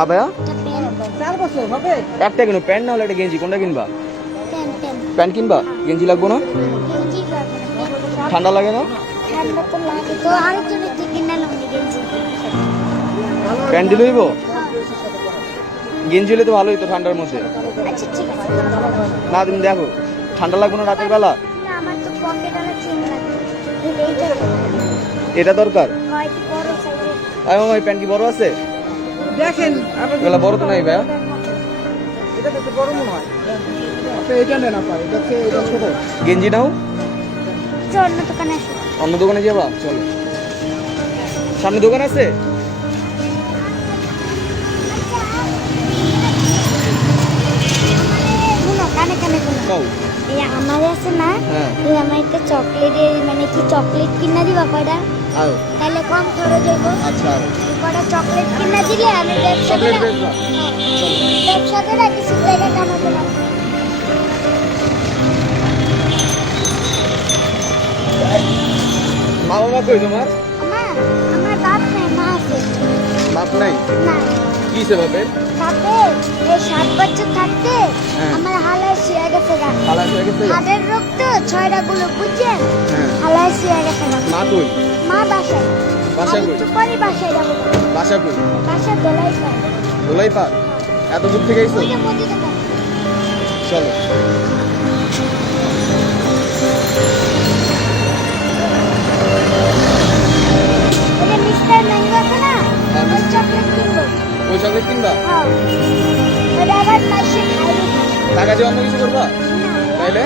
হ্যাঁ ভাইয়া, এটা 4 বছর হবে। একটা কিনো, প্যান্ট না হলে একটা গেঞ্জি, কোনটা কিনবা? প্যান্ট প্যান্ট কিনবা? গেঞ্জি লাগবো না? গেঞ্জি লাগবে না। ঠান্ডা লাগে না? ঠান্ডা তো লাগে তো আরো তো নিতে কিনা লঙ্গি গেঞ্জি। প্যান্ট দিলে হইব? হ্যাঁ। গেঞ্জি হলে তো ভালোই তো ঠান্ডার মধ্যে। আচ্ছা ঠিক আছে। না তুমি দেখো, ঠান্ডা লাগবে না রাতের বেলা? না আমার তো পকেট আর চেন লাগবে। এইটা এটা দরকার। হয় কি বড় সাইজের। আরে মামা, এই প্যান্ট কি বড় আছে? দেখেন আবার এগুলা বড় তো নাই ভাইয়া। এটা তো বড় মনে হয়। আপনি এটা নেন আপা, এটা ছোট। গেঞ্জি নাও, চল অন্য দোকানে আসো। অন্য দোকানে যাবা? চলো, সামনে দোকান আছে। শুনো কানে কানে শুনো। নাও। এই আমার আছে না, হ্যাঁ। তুই আমার একটা চকলেটের মানে কি চকলেট কিনা দিবা কয়টা? আও। তাহলে কম খরচ হইব। আচ্ছা, কয়টা চকলেট কিনা দিলে আমি ব্যবসা চকলেট করে বেচবা? চলো। ব্যবসা করে কিছু টাকা কামাবো না। মা বাবা কই তোমার? আমার বাপ নাই, মা আছে। বাপ নাই? না কি সে বাপের? বাপের এই 7 বছর থাকতে হ্যাঁ। আমার হালায় শুয়ে গেছে গা। খালাস হয়ে গেছে? হাড়ের রোগ তো 6টা গুলো বুঝছেন, হ্যাঁ। হালায় শুয়ে গেছে গা। মা কই? মা বাসায়। বাসায় কই? একটু পরে বাসায় যাবো। বাসা কই? বাসা দোলাই পায়। দোলাই পার? এত দূর থেকে আইছো? ওই যে মুদি দোকান। চলো। ওই যে মিস্টার ম্যাঙ্গো আছে না, হ্যাঁ, ওই চকলেট কিনবো। ওই চকলেট কিনবা? হ্যাঁ ওটা আবার মাসে খাই টাকা দিয়ে অন্য কিছু করবা? তাইলে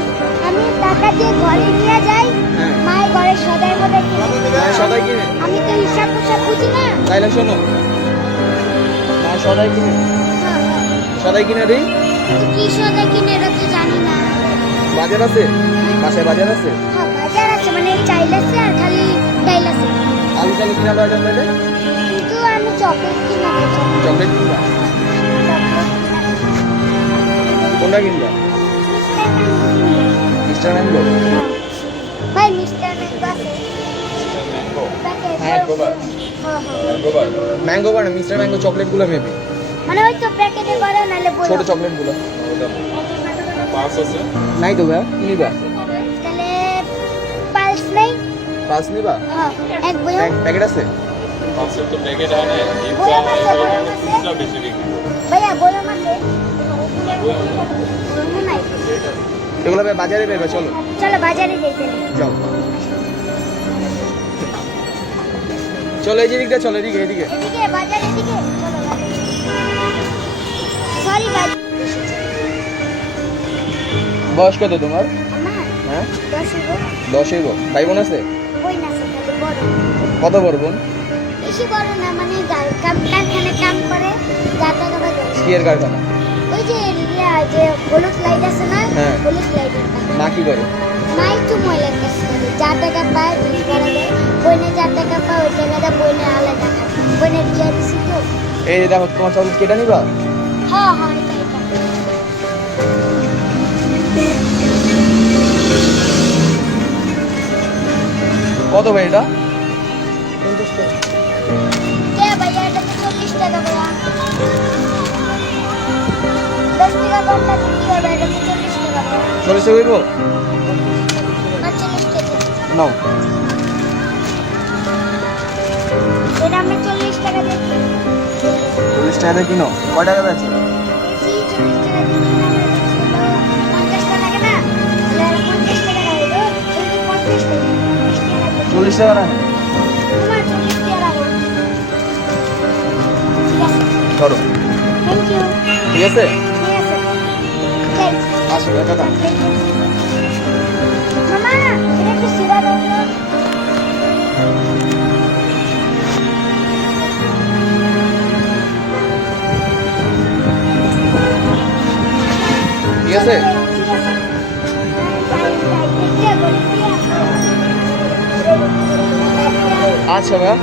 আমি টাকা দিয়ে ঘরে নিয়ে যাই, হ্যাঁ। মায়ের ঘরে সদাই মদাই কিনে। মা সদাই কিনে? আমি তো হিসাব পোশাক বুঝি না। তাইলে শোনো, মা সদাই কিনে, হ্যাঁ, হ্যাঁ। সদাই কিনে দিই। কিন্তু কি সদাই কিনে এটা তো জানি না। বাজার আছে? বাসায় বাজার আছে? হ্যাঁ বাজার আছে, মানে চাইল আছে আর খালি ডাইল আছে। আলু টালু কিনা দরকার তাইলে? কিন্তু আমি চকলেট কিনে খাচ্ছি। চকলেট কিনবা? কোনটা কিনবা? Mister mango? ভাই মিস্টার ম্যাঙ্গো আছে? প্যাকেট। হ্যাঁ, গোবার। হ্যাঁ, হ্যাঁ। ম্যাঙ্গো বানা, মিস্টার ম্যাঙ্গো চকলেট গুলো মেবি, মানে ওই তো প্যাকেটে করে নালে বড়। ছোট চকলেট গুলো নাই তো ভাইয়া, কি নিবা? তাহলে পালস নেই? পাঁচ নিবা? হ্যাঁ এক বইও। প্যাকেট আছে? বইও আছে, ভাইয়া বইও আছে? বইও নাই। এগুলো ভাই বাজারে পেবে, চলো। চলো বাজারে যেতে। যাও, চলো এই দিকটা, চলো এদিকে এদিকে। এদিকে বাজারের দিকে চলো। সরি ভাই। বয়স কত তোমার? আমার হ্যাঁ 10 গো। 10 এর ভাই বোন আছে? বই না আছে খালি বড়। কত বড় বোন? বেশি বড় না, মানে কারখানে কাম করে, যা টাকা পায়। কি এর কারখানা? ওই যে যে হলুদ লাইট আছে না, হ্যাঁ। হলুদ লাইট। মা কি করে? মা একটু ময়লার কাজ করে, যা টাকা পায় বিল করে দেয়। বইনে যা টাকা পায় ওই টাকাটা বইনে আলাদা খায়। বইনের বিয়ে দিছি তো। এই দেখো, তোমার চকলেট কেটে নিবা? হ্যাঁ হ্যাঁ এটা এটা। কত ভাই এটা? 50 টাকা। কে ভাইয়া এটা তো 40 টাকা ভাইয়া। 10 টাকা কম না কি হবে, এটা তো 40 টাকা ভাইয়া। 40 টাকা হইব? না 40 টাকা। নাও। এটা আমি 40 টাকা দিয়ে কিনি। 40 টাকা দিয়ে কিনো? কয় টাকা বেচো? বেশি 40 টাকা দিয়ে কিনা হলে 50 টাকা লাগে না? তাহলে 50 টাকা হইলো, এই 50 টাকা। 40 টাকা রাখো। তোমার 40 টাকা রাখো। ঠিক আছে। ধরো। Thank you. ঠিক আছে? ঠিক আছে। থ্যাংকস। আসো, টাটা। মামা এটা একটু সিরা দাও তো। ঠিক আছে? ঠিক আছে। আচ্ছা ভাইয়া।